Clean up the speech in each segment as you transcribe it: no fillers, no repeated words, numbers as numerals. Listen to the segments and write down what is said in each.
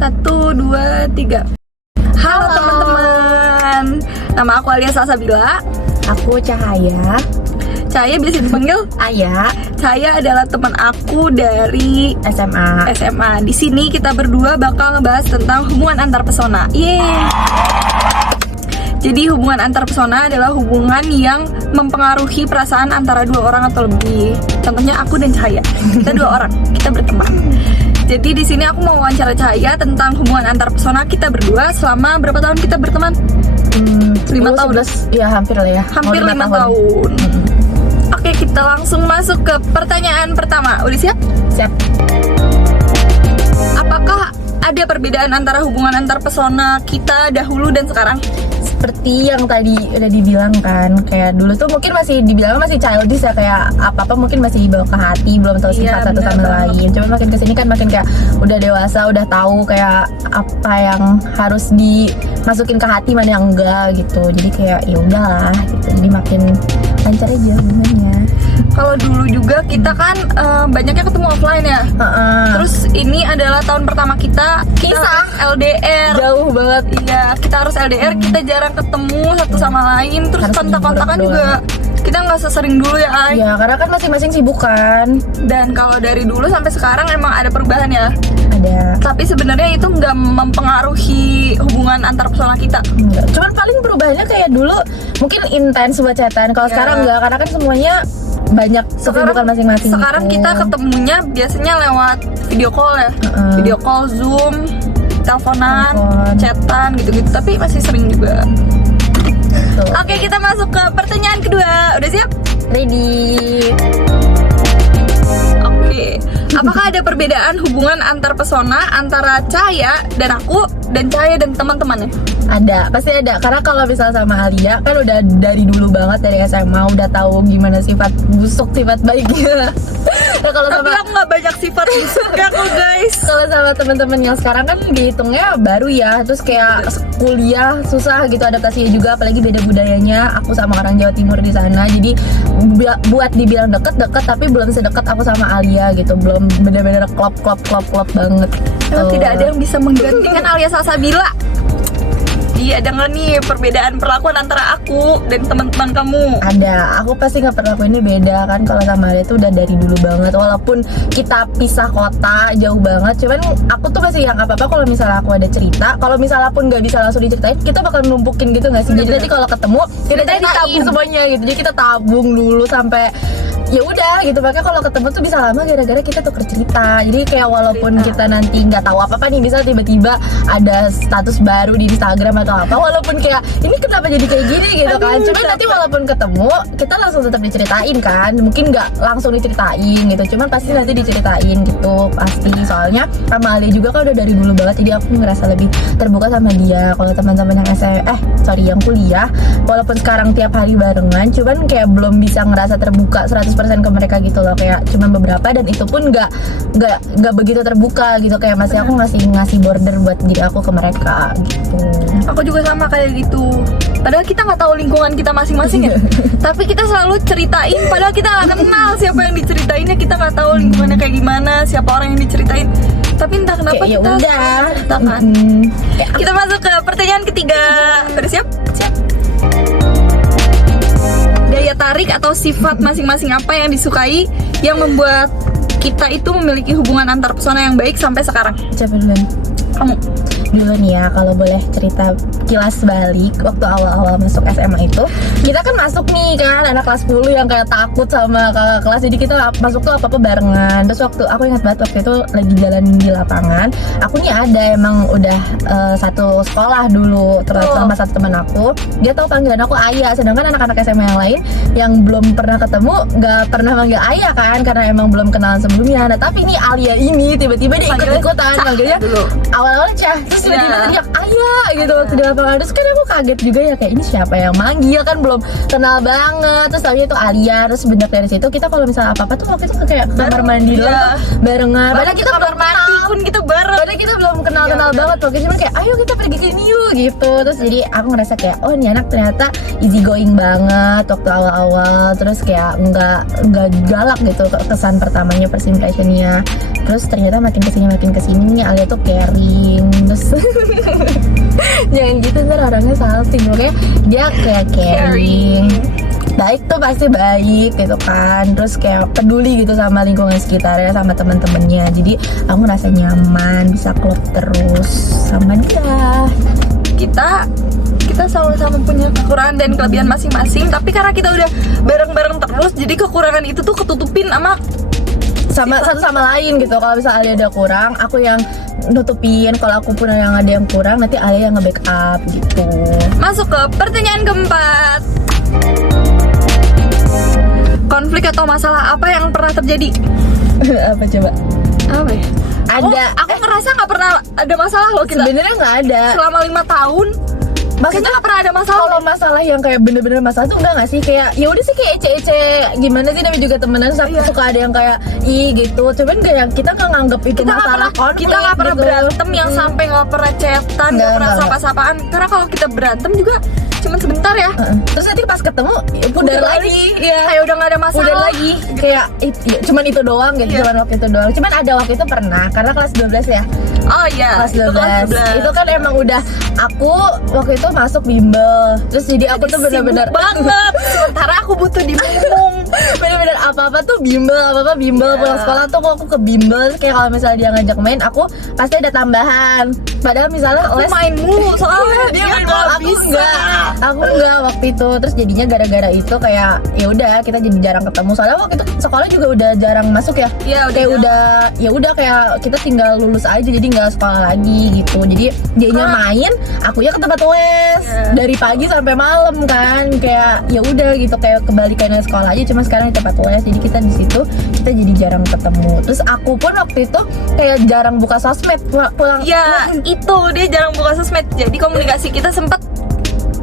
1, 2, 3. Halo teman-teman. Nama aku Alia Salsabila. Aku Cahaya. Cahaya biasa dipanggil Aya. Cahaya adalah teman aku dari SMA. Di sini kita berdua bakal ngebahas tentang hubungan antar pesona. Yeay. Jadi hubungan antar pesona adalah hubungan yang mempengaruhi perasaan antara dua orang atau lebih. Contohnya aku dan Cahaya. Kita dua orang, kita berteman. Jadi di sini aku mau wawancara Cahaya tentang hubungan antar pesona kita berdua selama berapa tahun kita berteman? 5 tahun. Ya hampir lah ya. Hampir 5 tahun. Oke, kita langsung masuk ke pertanyaan pertama. Udah siap? Siap. Apakah ada perbedaan antara hubungan antar pesona kita dahulu dan sekarang? Seperti yang tadi udah dibilang kan, kayak dulu tuh mungkin masih dibilang masih childish ya, kayak apa-apa mungkin masih dibawa ke hati, belum tahu sifat satu sama lain. Cuma makin kesini kan makin kayak udah dewasa, udah tahu kayak apa yang harus dimasukin ke hati, mana yang enggak gitu. Jadi kayak ya udahlah gitu. Jadi makin lancar aja hubungannya. Kalau dulu juga kita kan banyaknya ketemu offline ya. Terus ini adalah tahun pertama kita Kisah LDR. Jauh banget. Iya, kita harus LDR, kita jarang ketemu satu sama lain. Terus kontak-kontakan juga kita nggak sesering dulu ya, Ay. Ya, karena kan masing-masing sibuk kan. Dan kalau dari dulu sampai sekarang emang ada perubahan ya. Ada. Tapi sebenarnya itu nggak mempengaruhi hubungan antar pesona kita. Enggak. Cuman paling perubahannya kayak dulu mungkin intens buat chatan. Kalau sekarang enggak, karena kan semuanya banyak kesibukan masing-masing. Sekarang gitu. kita ketemunya biasanya lewat video call ya. Video call, Zoom, teleponan, chatan gitu-gitu. Tapi masih sering juga. Tuh. Oke, kita masuk ke pertanyaan kedua. Udah siap? Ready. Oke. Apakah ada perbedaan hubungan antar pesona antara Cahaya dan aku dan Cahaya dan teman-temannya? Ada, pasti ada. Karena kalau misalnya sama Alia kan udah dari dulu banget, dari SMA udah tahu gimana sifat busuk, sifat baiknya. Nah, kalau Tapi aku nggak banyak sifat busuknya kok, guys. Kalau sama teman-teman yang sekarang kan dihitungnya baru ya, terus kayak kuliah susah gitu adaptasinya juga, apalagi beda budayanya. Aku sama orang Jawa Timur di sana, jadi buat dibilang deket tapi belum sedekat aku sama Alia gitu, belum bener-bener klop banget. Tidak ada yang bisa menggantikan Alia Salsabila. Iya, ada nggak nih perbedaan perlakuan antara aku dan teman-teman kamu? Ada, aku pasti nggak pernah ini beda kan. Kalau sama dia tuh udah dari dulu banget, walaupun kita pisah kota jauh banget, cuman aku tuh masih yang apa-apa kalau misalnya aku ada cerita, kalau misalnya pun nggak bisa langsung diceritain, kita bakal numpukin gitu nggak sih? Jadi nanti kalau ketemu kita ditabung semuanya gitu, jadi kita tabung dulu sampai ya udah gitu. Makanya kalau ketemu tuh bisa lama gara-gara kita tuker cerita. Jadi kayak walaupun kita nanti nggak tahu apa-apa nih, bisa tiba-tiba ada status baru di Instagram atau apa, walaupun kayak ini kenapa jadi kayak gini gitu kan. Cuman nanti walaupun ketemu kita langsung tetap diceritain kan. Mungkin nggak langsung diceritain gitu, cuman pasti nanti diceritain gitu pasti. Soalnya sama Ali juga kan udah dari dulu banget, jadi aku ngerasa lebih terbuka sama dia. Kalau teman-teman yang yang kuliah, walaupun sekarang tiap hari barengan, cuman kayak belum bisa ngerasa terbuka 100% ke mereka gitu loh, kayak cuma beberapa, dan itu pun nggak begitu terbuka gitu, kayak masih aku ngasih border buat diri aku ke mereka gitu. Aku juga sama kayak gitu. Padahal kita nggak tahu lingkungan kita masing-masing ya. Tapi kita selalu ceritain. Padahal kita nggak kenal siapa yang diceritainnya. Kita nggak tahu lingkungannya kayak gimana, siapa orang yang diceritain. Tapi entah kenapa ya kita udah ceritakan. Kita masuk ke pertanyaan ketiga. Udah siap? Siap. Daya tarik atau sifat masing-masing apa yang disukai yang membuat kita itu memiliki hubungan antar pesona yang baik sampai sekarang? Siapa duluan? Kamu. Dulu nih ya, kalau boleh cerita kilas balik waktu awal-awal masuk SMA itu, kita kan masuk nih kan anak kelas 10 yang kayak takut sama kakak kelas, jadi kita masuk tuh apa-apa barengan. Terus waktu aku ingat banget waktu itu lagi jalan di lapangan, aku nih ada emang udah satu sekolah dulu terus sama satu teman aku, dia tahu panggilan aku Ayah, sedangkan anak-anak SMA yang lain yang belum pernah ketemu nggak pernah manggil Ayah kan, karena emang belum kenalan sebelumnya. Nah tapi ini Alia ini tiba-tiba dia ikut-ikutan manggilnya awal-awal Cah, terus tiba-tiba teriak Ayah gitu waktu di lapangan. Terus kan aku kaget juga ya, kayak ini siapa yang manggil, kan belum kenal banget. Terus taunya itu Alia. Terus sebenarnya dari situ kita kalau misalnya apa-apa tuh waktu itu kayak kamar mandi lah barengan. Padahal kita belum mandi pun kita bareng. Padahal kita belum kenal-kenal banget. Pokoknya cuma kayak ayo kita pergi ke sini yuk gitu. Terus jadi aku ngerasa kayak oh ini anak ternyata easy going banget waktu awal-awal. Terus kayak nggak galak gitu kesan pertamanya, first impressionnya. Terus ternyata makin kesini Alia tuh caring. Terus jangan gitu ntar orangnya salting. Pokoknya dia kayak caring, baik tuh pasti baik gitu kan. Terus kayak peduli gitu sama lingkungan sekitarnya, sama teman-temannya. Jadi aku ngerasa nyaman, bisa klop terus sama dia. Kita sama-sama punya kekurangan dan kelebihan masing-masing, tapi karena kita udah bareng-bareng terus, jadi kekurangan itu tuh ketutupin sama satu sama lain gitu. Kalau misalnya Alia ada kurang, aku yang nutupin. Kalau aku pun yang ada yang kurang, nanti Alia yang nge-backup gitu. Masuk ke pertanyaan keempat. Konflik atau masalah apa yang pernah terjadi? Apa coba? Apa ya? Ada. Aku ngerasa nggak pernah ada masalah loh kita. Sebenarnya nggak ada. Selama 5 tahun kita nggak pernah ada masalah. Kalau masalah yang kayak bener-bener masalah tuh enggak sih, kayak ya udah sih kayak ece-ece gimana sih, namanya juga temenan. Suka ada yang kayak gitu, cuman kayak kita nggak nganggep itu masalah konflik. Kita nggak pernah gitu. berantem yang sampai nggak pernah chatan, nggak pernah sapa-sapaan. Karena kalau kita berantem juga cuma sebentar ya. Terus nanti pas ketemu pudar lagi. Iya. Kayak udah nggak ada masalah. Pudar lagi. Kayak cuman itu doang gitu, cuman waktu itu doang. Cuman ada waktu itu pernah, karena kelas 12 ya. Oh iya. Kelas 12. Itu kan emang udah, aku waktu itu masuk bimbel. Terus jadi aku tuh bener-bener banget. Sementara aku butuh dimumung. Bener-bener apa-apa tuh bimbel, pulang sekolah tuh aku ke bimbel. Kayak kalau misalnya dia ngajak main, aku pasti ada tambahan. Padahal misalnya aku main mulu soalnya dia aku enggak waktu itu. Terus jadinya gara-gara itu kayak ya udah kita jadi jarang ketemu. Soalnya waktu itu sekolah juga udah jarang masuk ya. Iya, udah kayak kita tinggal lulus aja, jadi nggak sekolah lagi gitu. Jadi dianya main, akunya ke tempat les dari pagi sampai malam kan. Kayak ya udah gitu, kayak kebalikannya sekolah aja, cuma sekarang di tempat les. Jadi kita di situ kita jadi jarang ketemu. Terus aku pun waktu itu kayak jarang buka sosmed pulang. Iya, itu dia jarang buka sosmed. Jadi komunikasi kita sempat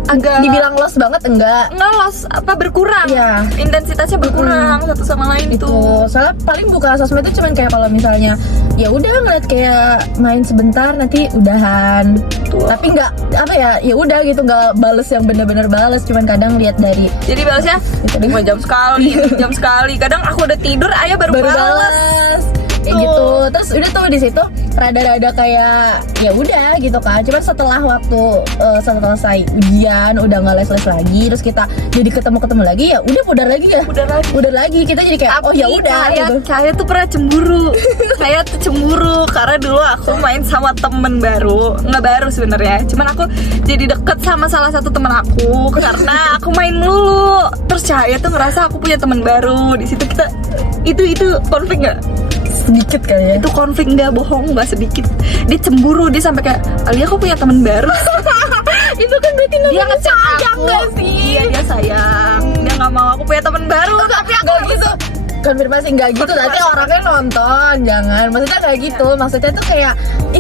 agak dibilang lost banget, enggak lost, berkurang. Iya. Intensitasnya berkurang satu sama lain itu. tuh. Soalnya paling buka sosmed itu cuman kayak kalau misalnya ya udah ngeliat kayak main sebentar nanti udahan. Tapi nggak ya udah gitu, nggak bales yang bener-bener bales, cuman kadang lihat dari. Jadi balesnya 5 jam sekali, 6 jam sekali. Kadang aku udah tidur, ayah baru bales. Kayak gitu. Terus udah tuh di situ rada-rada kayak ya udah gitu kan. Cuma setelah waktu selesai ujian udah nggak les lagi, terus kita jadi ketemu lagi, ya udah pudar lagi kita jadi kayak ya udah gitu. Saya tuh pernah cemburu. Saya tuh cemburu karena dulu aku main sama temen baru, nggak baru sebenarnya, cuman aku jadi deket sama salah satu temen aku karena aku main mulu. Terus Cahaya tuh ngerasa aku punya temen baru. Di situ kita itu konflik nggak? Sedikit kali ya. Itu konflik, nggak bohong, nggak sedikit. Dia cemburu, dia sampai kayak, Alia kok punya temen baru. Itu kan berarti dia ngechat aku nggak sih? Iya, dia sayang. Dia nggak mau aku punya temen baru. Tapi aku nggak gitu. Konfirmasi nggak gitu, nanti orangnya nonton, jangan. Maksudnya kayak gitu, maksudnya tuh kayak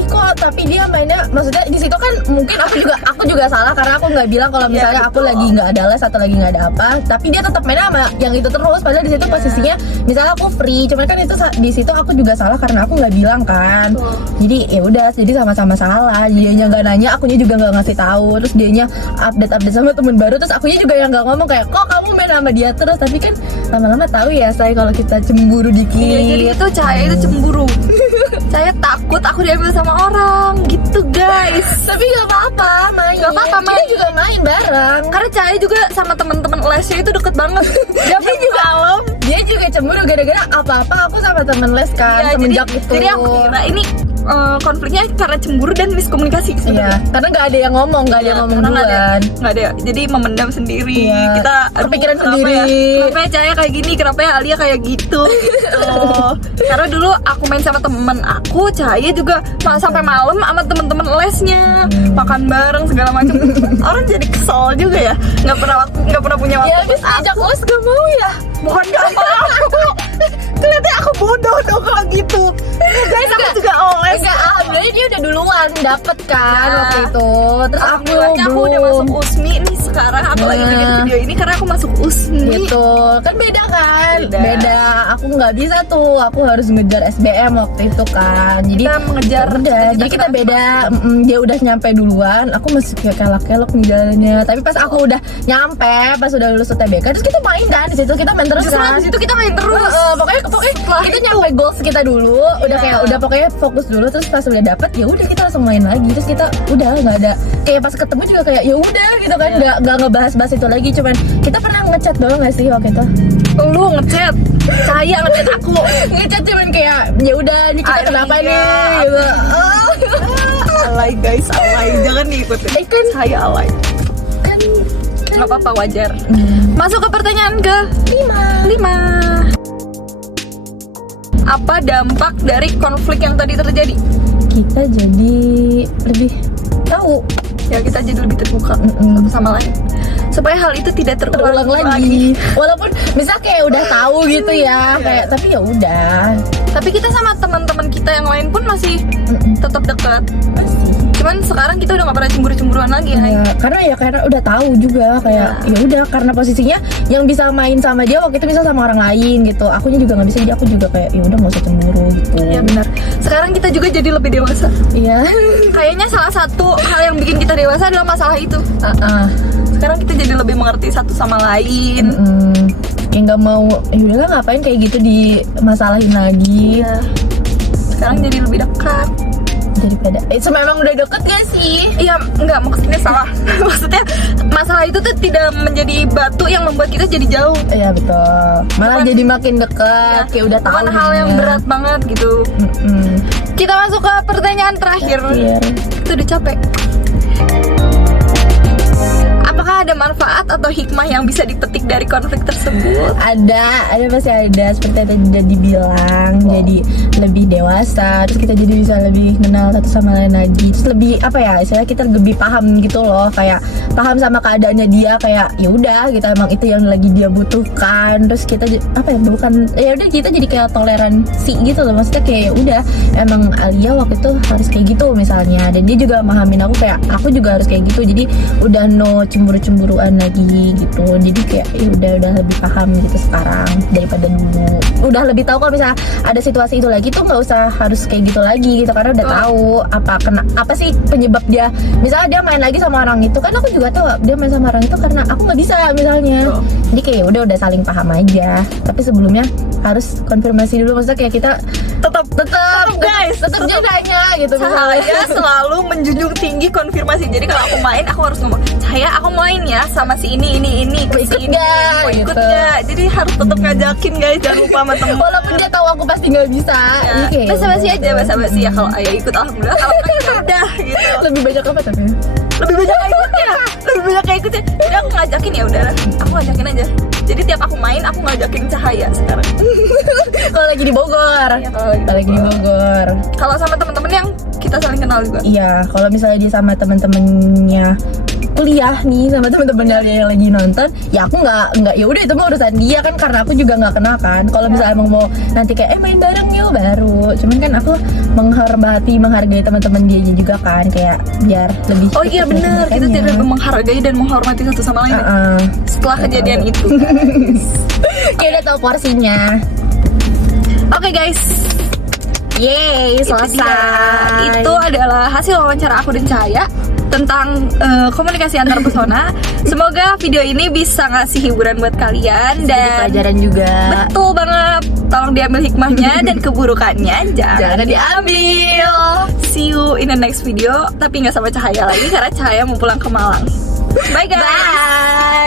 kok tapi dia mainnya, maksudnya di situ kan mungkin aku juga salah karena aku nggak bilang kalau misalnya aku lagi nggak ada les atau lagi nggak ada apa, tapi dia tetap mainnya sama yang itu terus. Padahal di situ posisinya misalnya aku free, cuman kan itu di situ aku juga salah karena aku nggak bilang kan. Jadi ya udah, jadi sama-sama salah. Dianya nggak nanya, akunya juga nggak ngasih tahu. Terus dianya update sama temen baru, terus akunya juga yang nggak ngomong kayak kok kamu main sama dia terus. Tapi kan lama-lama tahu ya saya kalau kita cemburu dikit. Iya, jadi itu Cahaya itu cemburu. Saya takut aku diambil sama orang gitu guys. Tapi gak apa-apa main. Gak apa-apa main. Kita juga main bareng. Karena Cahaya juga sama teman-teman lesnya itu deket banget. Dia juga cemburu gara-gara apa-apa aku sama temen les kan. Iya, semenjak itu. Jadi aku kira ini konfliknya karena cemburu dan miskomunikasi sebenarnya. Iya, karena nggak ada yang ngomong, duluan. Nggak ada. Jadi memendam sendiri. Iya. Kita kepikiran sendiri. Kenapa ya Cahaya kayak gini? Kenapa ya Alia kayak gitu? Karena dulu aku main sama temen aku, Cahaya juga sampai malam sama temen-temen lesnya, makan bareng segala macam. Orang jadi kesel juga ya. Nggak pernah punya waktu. Ya habis ajak les gak mau ya. Bukan gak mau. Kelihatannya aku bodoh dong kalau gitu. Guys, aku juga les. Enggak, alhamdulillah dia udah duluan dapet kan waktu itu. Terus Alhamdulillahnya aku udah belum. masuk USMI nih sekarang. Aku lagi Nah. bikin video ini karena aku masuk USMI. Gitu kan beda kan, Beda. Aku nggak bisa tuh, aku harus ngejar SBM waktu itu kan. Jadi Kita mengejar udah, cita-cita jadi kita kita. beda. Dia udah nyampe duluan, aku masih kayak kelak-kelok nih jalannya. Tapi pas aku udah nyampe, pas udah lulus UTBK, terus kita main kan di situ, kita main terus Justru kan. di situ kita main terus. Pokoknya kita nyampe goals kita dulu, udah kayak udah pokoknya fokus dulu, terus pas udah dapet ya udah kita langsung main lagi, terus kita udah nggak ada kayak pas ketemu juga kayak ya udah gitu kan, nggak ngebahas-bahas itu lagi, cuman kita pernah ngechat doang nggak sih waktu itu? Lu ngechat, saya ngechat aku. Ngechat cuman kayak ya udah nih kita Alia. kenapa nih gitu. Alay guys, alay. Jangan diikutin. Kan Saya alay. kan Nggak apa-apa, wajar. Masuk ke pertanyaan ke 5. Apa dampak dari konflik yang tadi terjadi? kita jadi lebih tahu Ya kita jadi lebih terbuka satu sama lain. Supaya hal itu tidak terulang lagi. Walaupun misal kayak udah tahu gitu ya, kayak tapi ya udah. Tapi kita sama teman-teman kita yang lain pun masih tetap dekat. Masih. Cuman sekarang kita udah nggak pernah cemburu-cemburuan lagi ya. Ya, karena udah tahu juga kayak ya udah, karena posisinya yang bisa main sama dia waktu itu misal sama orang lain gitu. Akunya juga nggak bisa, jadi aku juga kayak ya udah nggak usah cemburu gitu. Iya benar. Sekarang kita juga jadi lebih dewasa. Iya. Kayaknya salah satu hal yang bikin kita dewasa adalah masalah itu. Sekarang kita jadi lebih mengerti satu sama lain. Kayak nggak mau, ya udahlah ngapain kayak gitu dimasalahin lagi. Iya. Sekarang jadi lebih dekat. Daripada memang udah deket gak sih? Iya, enggak, maksudnya salah. Maksudnya masalah itu tuh tidak menjadi batu yang membuat kita jadi jauh. Iya betul. Malah Bukan- jadi makin deket, kayak udah tahu. Bukan hal yang dunia. berat banget gitu. Kita masuk ke pertanyaan terakhir. Iya. Itu udah capek. Apakah ada manfaat atau hikmah yang bisa dipetik dari konflik tersebut? Ada pasti ada, seperti yang tadi udah dibilang, jadi lebih dewasa, terus kita jadi bisa lebih kenal satu sama lain lagi, terus lebih apa ya, istilahnya kita lebih paham gitu loh, kayak paham sama keadaannya dia, kayak ya udah gitu, emang itu yang lagi dia butuhkan, terus kita apa ya, bukan ya udah kita jadi kayak toleransi gitu loh, maksudnya kayak ya udah emang Alia waktu itu harus kayak gitu misalnya, dan dia juga memahamin aku kayak aku juga harus kayak gitu, jadi udah no cemburu-cemburuan lagi gitu, jadi kayak ya udah lebih paham gitu sekarang daripada dulu, udah lebih tahu kalau misalnya ada situasi itu lagi tuh nggak usah harus kayak gitu lagi gitu, karena udah tahu apa sih penyebab dia, misalnya dia main lagi sama orang itu, kan aku juga tahu dia main sama orang itu karena aku nggak bisa misalnya, jadi kayak udah saling paham aja, tapi sebelumnya harus konfirmasi dulu, maksudnya kayak kita tetap guys, tetap jaganya gitu. Saya selalu menjunjung tinggi konfirmasi. Jadi kalau aku main, aku harus ngomong, saya aku main ya sama si ini Mau ke ikut si ini, nggak? mau ikut Gitu. nggak? Jadi harus tetap ngajakin guys, jangan lupa sama temen. Walaupun dia tahu aku pasti nggak bisa, ini kayak Basa-basi aja, basa-basi ya. Kalau ayah ikut alhamdulillah, kalau enggak ya udah gitu. lebih banyak apa tapi? Lebih banyak ikutnya, lebih banyak ikutnya. Jadi aku ngajakin ya udah, aku ngajakin aja. Jadi tiap aku main, aku ngajakin Cahaya sekarang. Kalau lagi di Bogor. Iya, kalau Kalau lagi di Bogor. Kalau sama temen-temen yang kita saling kenal juga. Iya, kalau misalnya dia sama teman-temannya kuliah nih, sama teman-temannya yang lagi nonton, ya aku nggak ya udah itu mah urusan dia kan, karena aku juga nggak kenal kan. Kalau misalnya emang mau nanti kayak main bareng yuk baru, cuman kan aku menghargai teman-teman dia juga kan, kayak biar lebih. Oh iya bener, kita tidak menghargai dan menghormati satu sama lain. Setelah kejadian itu. Kayak udah tahu porsinya. Oke guys, Yeay, selesai. Itu adalah hasil wawancara aku dan Cahaya tentang komunikasi antar pesona. Semoga video ini bisa ngasih hiburan buat kalian Jadi dan pelajaran juga. betul banget. Tolong diambil hikmahnya dan keburukannya jangan diambil. See you in the next video, tapi nggak sama Cahaya lagi karena Cahaya mau pulang ke Malang. Bye guys. Bye.